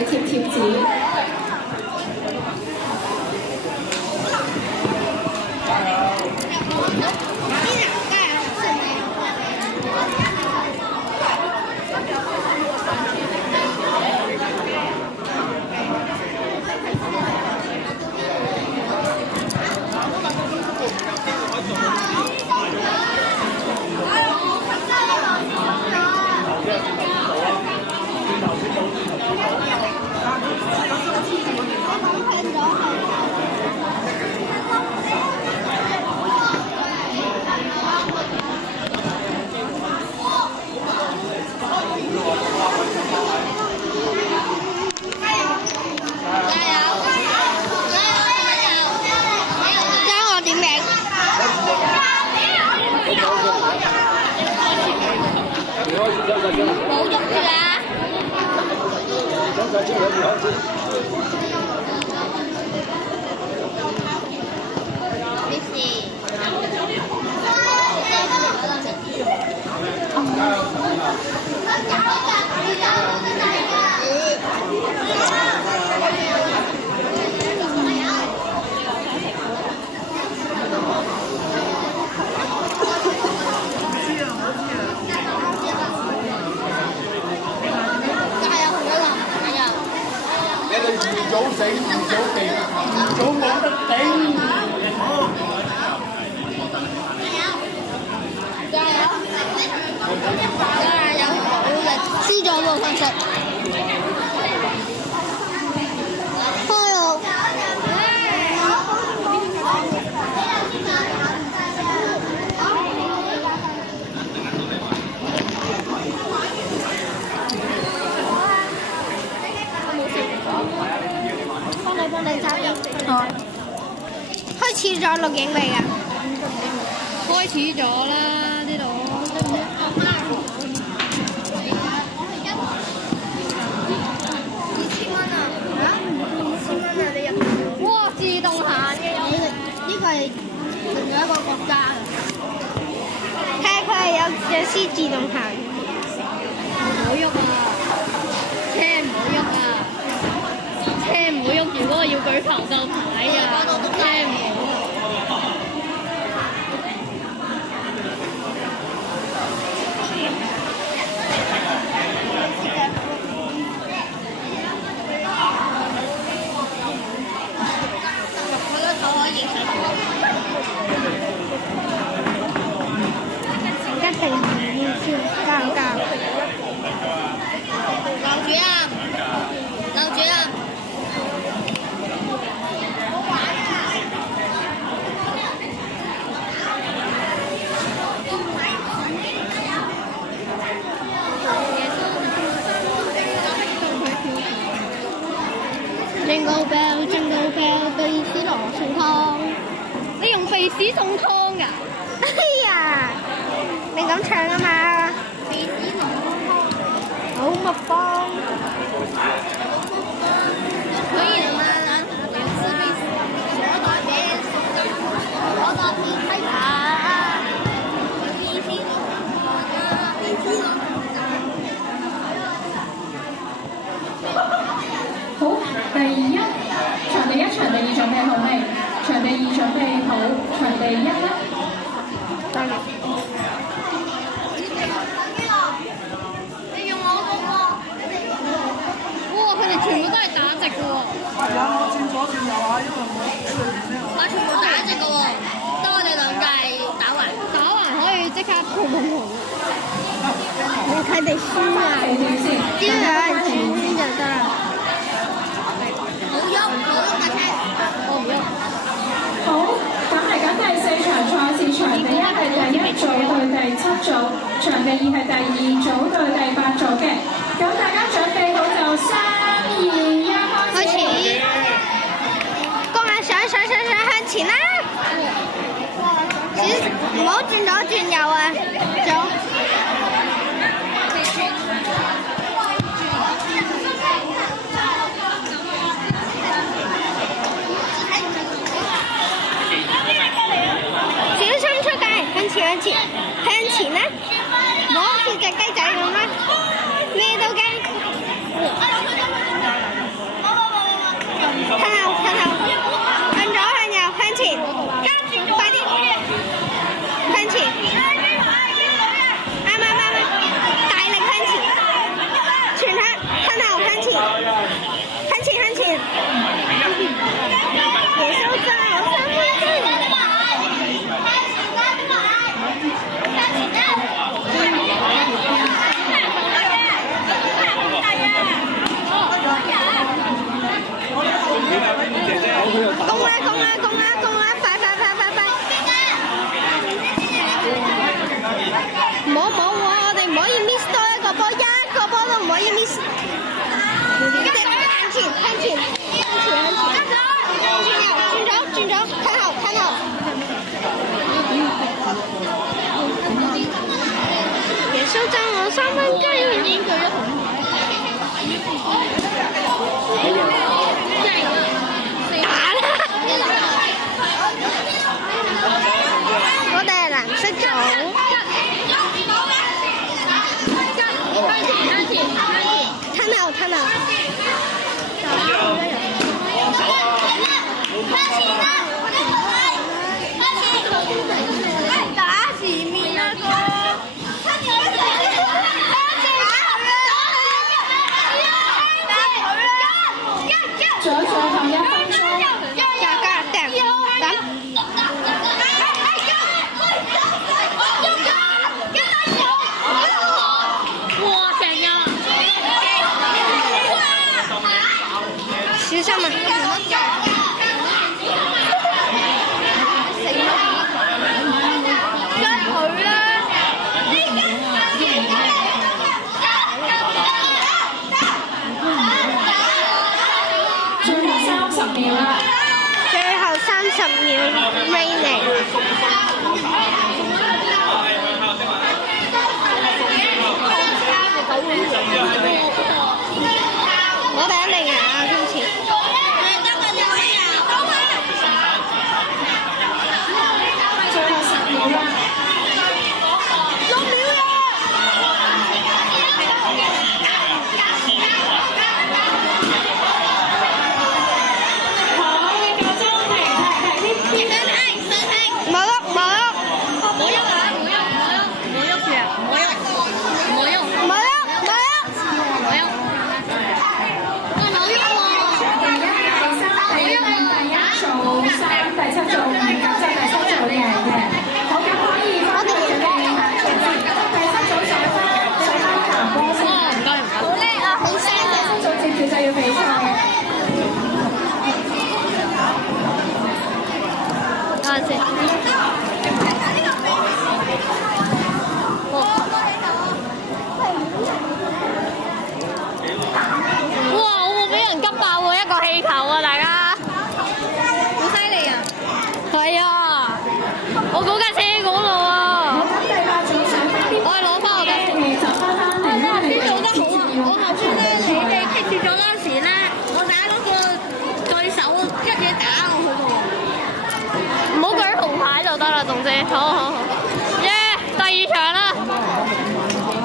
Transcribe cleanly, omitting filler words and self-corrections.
嘅貼貼紙。冇喐住啊！咩事？早死，預早避，預早冇得頂。加油！加油！輸咗喎，其實。開咯！幫你插入。好。開始咗錄影未㗎？開始咗啦，呢度。2000蚊啊！2000蚊啊！你入？哇！自動行嘅有。呢個係另一個國家嘅。係佢係有司自動行。唔好喐啊！車唔好喐啊！車唔好喐，如果我要舉頭就牌啊！車唔好。我覺得頭可以一定要先交交。樓主啊！樓主啊！Jingle bell, jingle bell， 鼻屎羅送湯。你用鼻屎送湯㗎？哎呀，你咁唱啊嘛！鼻屎羅送湯。好麥幫。可以了嗎？我當面睇下。鼻屎羅送湯，鼻屎羅送湯。好，第一場地一、場地二準備好未？場地二準備好，場地一咧？得啦。你用我嗰個。哇！佢哋全部都係打直嘅喎。係啊，我轉左轉右啊，因為我喺裏邊咧。我全部打直嘅喎，得我哋兩屆打橫。打橫可以即刻砰砰砰。佢哋輸啊！只要有人轉先就得啦。冇喐架車，我唔喐。好，咁嚟緊第4場賽事，場地一係第1組對第7組，場地2係第2組對第8組嘅。咁大家準備好就3、2、1開始。公下上向前啦！唔好轉左轉右啊！左。向前啦，唔好好似隻雞仔咁啦，咩都驚。三蚊雞已經舉得好我哋係藍色組。吞啊！打前面啊哥！仲有最後1分鐘。小心啊！最後30秒啦！最後30秒 ，Raining。我哋一定贏啊！今次。最後10秒啦！6秒啦！好，你夠鐘停！冇喐！第7組唔夠就第7組贏嘅，好咁可以翻去準備下場先。第7組上翻彈波先。好叻啊！好聲啊！第7組接住就要比賽嘅。哇！我冇俾人急爆